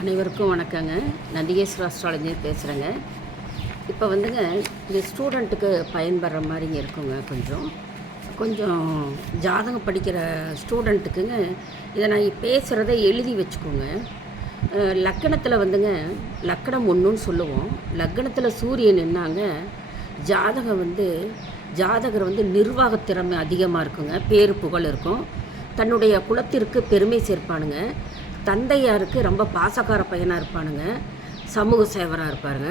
அனைவருக்கும் வணக்கங்க. நந்திகேஸ்வர அஸ்ட்ராலஜி பேசுகிறேங்க. இப்போ வந்துங்க இந்த ஸ்டூடெண்ட்டுக்கு பயன்படுற மாதிரிங்க இருக்குங்க. கொஞ்சம் ஜாதகம் படிக்கிற ஸ்டூடெண்ட்டுக்குங்க இதை நான் பேசுகிறத எழுதி வச்சுக்கோங்க. லக்கணத்தில் வந்துங்க லக்கணம் ஒன்றுன்னு சொல்லுவோம். லக்கணத்தில் சூரியன் என்னாங்க, ஜாதகர் வந்து நிர்வாகத் திறமை அதிகமாக இருக்குங்க. பேரு புகழ் இருக்கும். தன்னுடைய குலத்திற்கு பெருமை சேர்ப்பானுங்க. தந்தையாருக்கு ரொம்ப பாசக்கார பையனாக இருப்பானுங்க. சமூக சேவராக இருப்பாருங்க.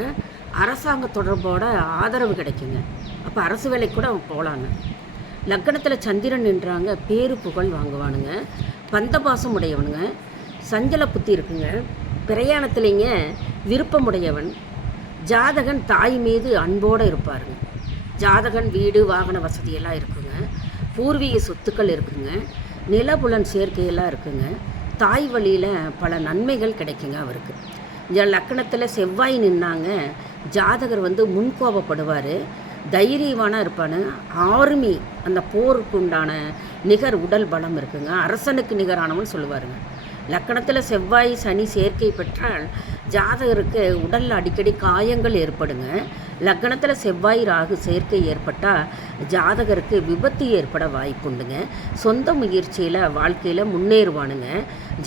அரசாங்க தொடர்போட ஆதரவு கிடைக்குங்க. அப்போ அரசு வேலைக்கு கூட அவன் போகலாங்க. லக்கணத்தில் சந்திரன் நின்றாங்க, பேரு புகழ் வாங்குவானுங்க. பந்தபாசம் உடையவனுங்க. சஞ்சல புத்தி இருக்குங்க. பிரயாணத்துலேங்க விருப்பமுடையவன். ஜாதகன் தாய் மீது அன்போடு இருப்பாருங்க. ஜாதகன் வீடு வாகன வசதியெல்லாம் இருக்குங்க. பூர்வீக சொத்துக்கள் இருக்குங்க. நிலபுலன் சேர்க்கையெல்லாம் இருக்குங்க. தாய் வழியில் பல நன்மைகள் கிடைக்குங்க அவருக்கு. லக்கணத்தில் செவ்வாய் நின்னாங்க, ஜாதகர் வந்து முன்கோபப்படுவார். தைரியவானாக இருப்பானு. ஆர்மி அந்த போருக்கு உண்டான நிகர் உடல் பலம் இருக்குங்க. அரசனுக்கு நிகரானவன் சொல்லுவாருங்க. லக்கணத்தில் செவ்வாய் சனி சேர்க்கை பெற்றால் ஜாதகருக்கு உடலில் அடிக்கடி காயங்கள் ஏற்படுங்க. லக்கணத்தில் செவ்வாய் ராகு சேர்க்கை ஏற்பட்டால் ஜாதகருக்கு விபத்து ஏற்பட வாய்ப்புண்டுங்க. சொந்த முயற்சியில் வாழ்க்கையில் முன்னேறுவானுங்க.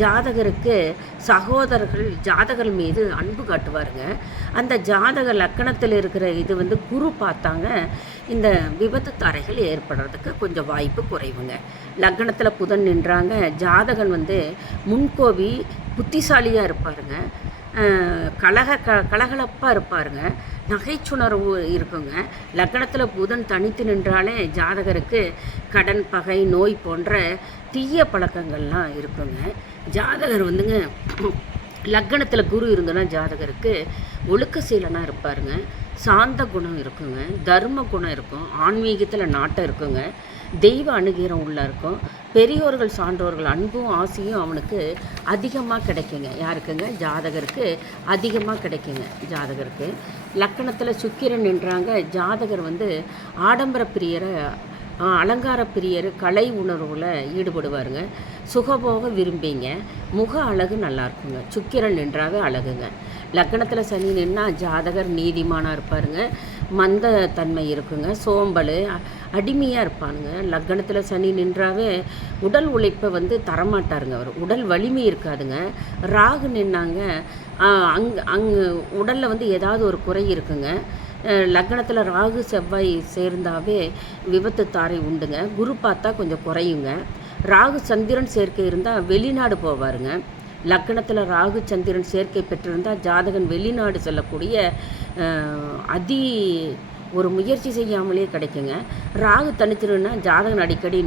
ஜாதகருக்கு சகோதரர்கள் ஜாதகர் மீது அன்பு காட்டுவாருங்க. அந்த ஜாதக லக்கணத்தில் இருக்கிற இது வந்து குரு பார்த்தாங்க, இந்த விபத்து தரைகள் ஏற்படுறதுக்கு கொஞ்சம் வாய்ப்பு குறைவுங்க. லக்கணத்தில் புதன் நின்றாங்க, ஜாதகன் வந்து முன்கோபி புத்திசாலியாக இருப்பாருங்க. கலகலப்பாக இருப்பாருங்க. நகைச்சுணர்வு இருக்குங்க. லக்கணத்தில் புதன் தனித்து நின்றாலே ஜாதகருக்கு கடன், பகை, நோய் போன்ற தீய பழக்கங்கள்லாம் இருக்குங்க. ஜாதகர் வந்துங்க லக்கணத்தில் குரு இருந்தோன்னா ஜாதகருக்கு ஒழுக்க சீலனாக இருப்பாருங்க. சாந்த குணம் இருக்குங்க. தர்ம குணம் இருக்கும். ஆன்மீகத்தில் நாட்டம் இருக்குங்க. தெய்வ அணுகீரம் உள்ள இருக்கும். பெரியோர்கள் சான்றோர்கள் அன்பும் ஆசையும் அவனுக்கு அதிகமாக கிடைக்குங்க. யாருக்குங்க? ஜாதகருக்கு அதிகமாக கிடைக்குங்க. ஜாதகருக்கு லக்கணத்தில் சுக்கிரன் நின்றாங்க, ஜாதகர் வந்து ஆடம்பர பிரியரை அலங்கார பிரியர், கலை உணர்வில் ஈடுபடுவாருங்க. சுகபோக விரும்பிங்க. முக அழகு நல்லா இருக்குங்க. சுக்கிரன் நின்றாவே அழகுங்க. லக்கணத்தில் சனி நின்னால் ஜாதகர் நீதிமானாக இருப்பாருங்க. மந்த தன்மை இருக்குங்க. சோம்பல், அடிமையாக இருப்பானுங்க. லக்கணத்தில் சனி நின்றாவே உடல் உழைப்பை வந்து தரமாட்டாருங்க. அவர் உடல் வலிமை இருக்காதுங்க. ராகு நின்னாங்க, அங்கே உடலில் வந்து ஏதாவது ஒரு குறை இருக்குங்க. லக்கணத்தில் ராகு செவ்வாய் சேர்ந்தாவே விபத்து தாரை உண்டுங்க. குரு பார்த்தா கொஞ்சம் குறையுங்க. ராகு சந்திரன் சேர்க்கை இருந்தால் வெளிநாடு போவாருங்க. லக்கணத்தில் ராகு சந்திரன் சேர்க்கை பெற்றிருந்தால் ஜாதகன் வெளிநாடு செல்லக்கூடிய ஒரு முயற்சி செய்யாமலே கிடைக்குங்க. ராகு தனிச்சிருன்னா ஜாதகன் அடிக்கடி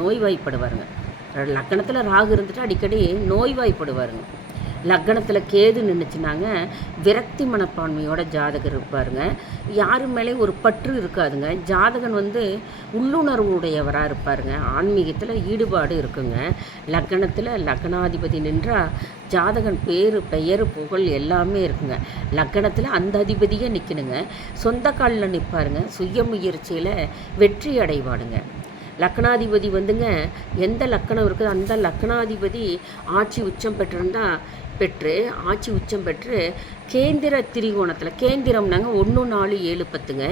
நோய்வாய்ப்படுவாருங்க. லக்கணத்தில் ராகு இருந்துட்டு அடிக்கடி நோய்வாய்ப்படுவாருங்க. லக்கணத்தில் கேது நின்றுச்சுனாங்க விரக்தி மனப்பான்மையோட ஜாதகர் இருப்பாருங்க. யாரு மேலே ஒரு பற்று இருக்காதுங்க. ஜாதகன் வந்து உள்ளுணர்வு உடையவராக இருப்பாருங்க. ஆன்மீகத்தில் ஈடுபாடு இருக்குங்க. லக்கணத்தில் லக்னாதிபதி நின்றால் ஜாதகன் பெயர் புகழ் எல்லாமே இருக்குங்க. லக்கணத்தில் அந்த அதிபதியே நிற்கணுங்க. சொந்த காலில் நிற்பாருங்க. சுய முயற்சியில் வெற்றி அடைவாடுங்க. லக்னாதிபதி வந்துங்க எந்த லக்கணம் இருக்குது அந்த லக்னாதிபதி ஆட்சி உச்சம் பெற்று கேந்திர திரிகோணத்தில், கேந்திரம்னாங்க 1, 4, 7, 10ங்க.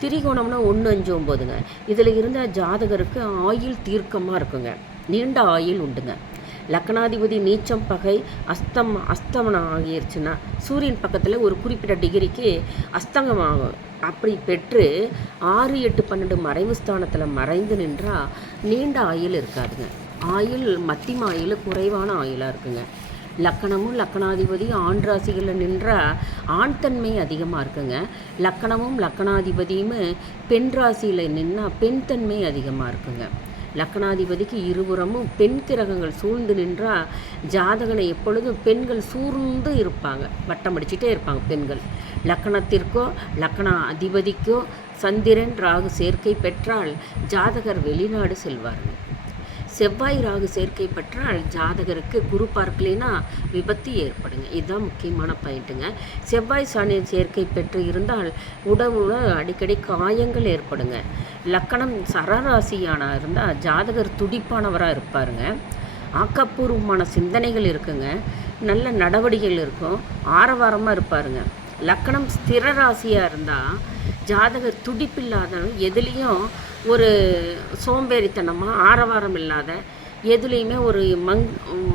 திரிகோணம்னா 1, 5, 9ங்க. இதில் இருந்தால் ஜாதகருக்கு ஆயுள் தீர்க்கமாக இருக்குங்க. நீண்ட ஆயுள் உண்டுங்க. லக்னாதிபதி நீச்சம், பகை, அஸ்தமனம் ஆகிருச்சுன்னா சூரியன் பக்கத்தில் ஒரு குறிப்பிட்ட டிகிரிக்கு அஸ்தங்கமாகும். அப்படி பெற்று 6, 8, 12 மறைவு ஸ்தானத்தில் மறைந்து நின்றால் நீண்ட ஆயுள் இருக்காதுங்க. ஆயுள் மத்தியம ஆயுள் குறைவான ஆயுளாக இருக்குங்க. லக்கணமும் லக்கணாதிபதி ஆண் ராசிகளில் நின்றால் ஆண் தன்மை அதிகமாக இருக்குங்க. லக்கணமும் லக்கணாதிபதியும் பெண் ராசியில் நின்றால் பெண் தன்மை அதிகமாக இருக்குங்க. லக்கணாதிபதிக்கு இருபுறமும் பெண் கிரகங்கள் சூழ்ந்து நின்றால் ஜாதகனை எப்பொழுதும் பெண்கள் சூழ்ந்து இருப்பாங்க. வட்டம் அடிச்சுட்டே இருப்பாங்க பெண்கள். லக்கணத்திற்கோ லக்கண அதிபதிக்கோ சந்திரன் ராகு சேர்க்கை பெற்றால் ஜாதகர் வெளிநாடு செல்வார்கள். செவ்வாய் ராகு சேர்க்கை பெற்றால் ஜாதகருக்கு குரு பார்க்கலைன்னா விபத்து ஏற்படுங்க. இதுதான் முக்கியமான பாயிண்ட்டுங்க. செவ்வாய் சனி சேர்க்கை பெற்று இருந்தால் உடம்புல அடிக்கடி காயங்கள் ஏற்படுங்க. லக்கணம் சரராசியான இருந்தால் ஜாதகர் துடிப்பானவராக இருப்பாருங்க. ஆக்கப்பூர்வமான சிந்தனைகள் இருக்குங்க. நல்ல நடவடிக்கைகள் இருக்கும், ஆரவாரமாக இருப்பாருங்க. லக்கணம் ஸ்திர ராசியாக இருந்தால் ஜாதகர் துடிப்பில்லாத, எதுலேயும் ஒரு சோம்பேறித்தனமாக ஆரவாரம் இல்லாத, எதுலேயுமே ஒரு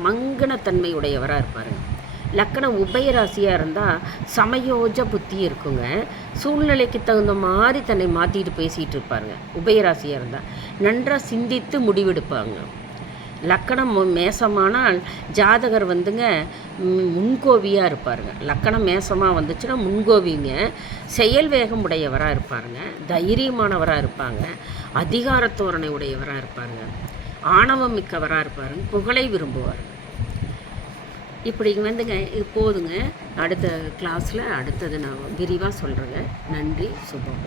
மங்கினத்தன்மை உடையவராக இருப்பாருங்க. லக்கணம் உபயராசியாக இருந்தால் சமயோஜ புத்தி இருக்குங்க. சூழ்நிலைக்கு தகுந்த மாதிரி தன்னை மாற்றிட்டு பேசிகிட்டு இருப்பாருங்க. உபயராசியாக இருந்தால் நன்றாக சிந்தித்து முடிவெடுப்பாங்க. லக்கணம் மேசமானால் ஜாதகர் வந்துங்க முன்கோவியாக இருப்பாருங்க. லக்கணம் மேசமாக வந்துச்சுன்னா முன்கோவிங்க. செயல் வேகம் உடையவராக இருப்பாருங்க. தைரியமானவராக இருப்பாங்க. அதிகார தோரணை உடையவராக இருப்பாருங்க. ஆணவம் மிக்கவராக இருப்பாருங்க. புகழை விரும்புவார். இப்படி வந்துங்க இது போதுங்க. அடுத்த கிளாஸில் அடுத்தது நான் விரிவாக சொல்கிறேங்க. நன்றி, சுபம்.